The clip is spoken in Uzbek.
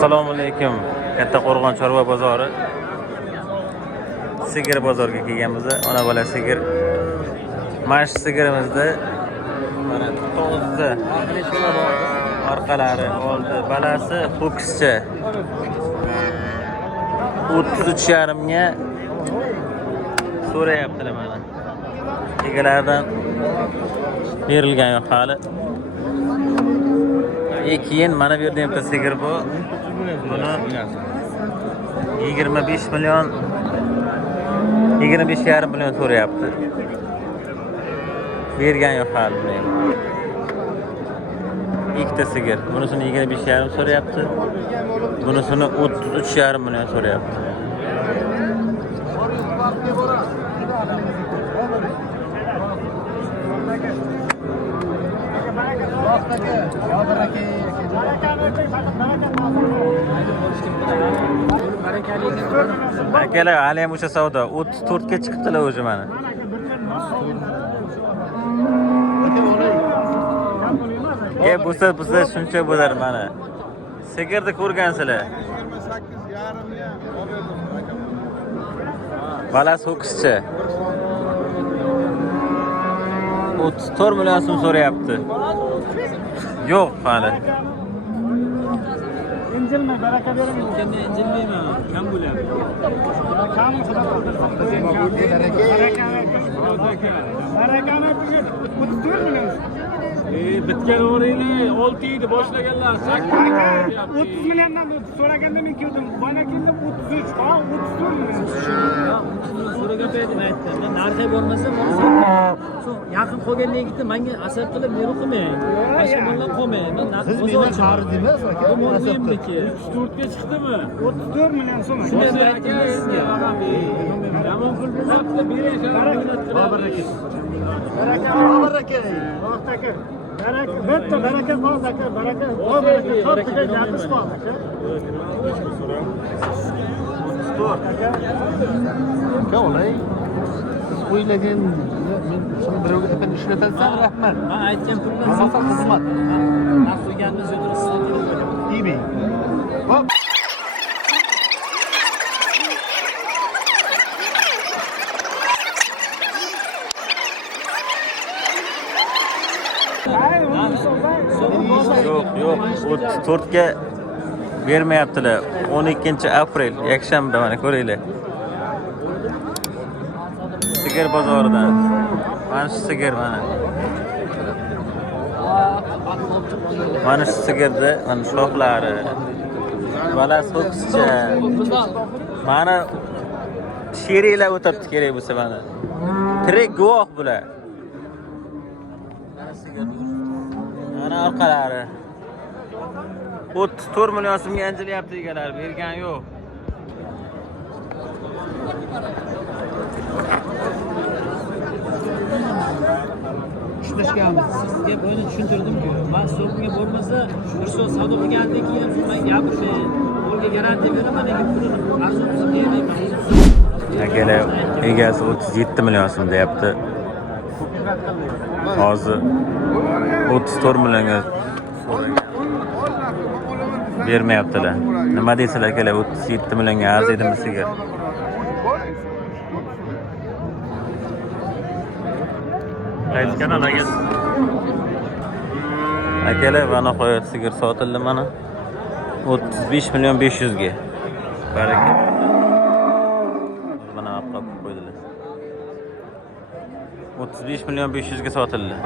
Assalomu alaykum. Kattaqo'rg'on chorva bozori. Sigir bozoriga kelganmiz. Ona bola sigir. Mash sigirimizda mana to'g'risi orqalari oldi. Balasi ho'kizcha. 33,5 ga so'rayaptilar mana. Egalaridan berilgan yo'q hali. Keyin mana bu yerda bitta sigir bu. Buni 25 million 25,5 million so'rayapti. Bergan yo'q hali buni. Ikkita sigir. Bunisini 25,5 so'rayapti. Bunisini 33,5 million so'rayapti. Akalar hali ham o'sha savdo 34 ga chiqibdilar o'zi mana. Bo'lsa shuncha bo'lar mana. Sigirni ko'rgansizlar. Balasi ho'kizcha. 34 million so'm so'rayapti. Yo'q hali. İncilme, baraka verin. Kendi incilmeyme, kam bo'lyapti. Kam barakani 34 million. Bitgan o'rinli 6 edi boshlaganlar 30 milliondan so'raganda men keldim. Bana keldim 33, 34 million. So'ragan paytim aytdim. Men narxga bormasam, yaqin qolgandan keyin menga asab qilib meni qilmang. Boshqa bilan qolmang. Men narx bozor demas aka. Bu menimniki. 34 ga chiqdimi? 34 million so'm. Shunday aytdim sizga. Yomon pul beribdi, bering. Baraka. Baraka qoldi aka, baraka. Ko'pchiga gapish qoldi aka. Olay. O'ylagan men shuni birovga deb ishlatansam rahmat. Men aytgan pulni asosiy xizmat. Naqd qilganimiz yo'q, sizga Ibi. Hop. Yo'q, 34 ga bermayaptilar. 12-aprel yakshanba mana ko'ringlar. Sigir bozoridan. Mana shu sigir mana. Mana shu sigirda mana shoxlari. Balasi ho'kizcha. Mana sheriklar o'tibdi kerak bo'lsa mana. Tirik guvoh bular. Mana orqalari. 34 million so'mga anjilyapti egalar, bergan yo'q. Ishlashganmiz. Sizga buni tushuntirdim-ku. Men so'mga bo'lmasa, bir so'z savdo qilgandan keyin men gapirmay, qo'lga garantiya beraman, lekin pulini arzon bermayman. Akalar, egasi 37 million so'm deyapti. Hozir 34 millionga bermayaptilar. Nima deysizlar akalar, 37 millionga arziydi sigir. Qaysi kanal aka? Akalar, mana qo'yat sigir sotildi mana. 35 million 500 ga. Baraka. Mana olib qo'ydilar. 35 million 500 ga sotildi.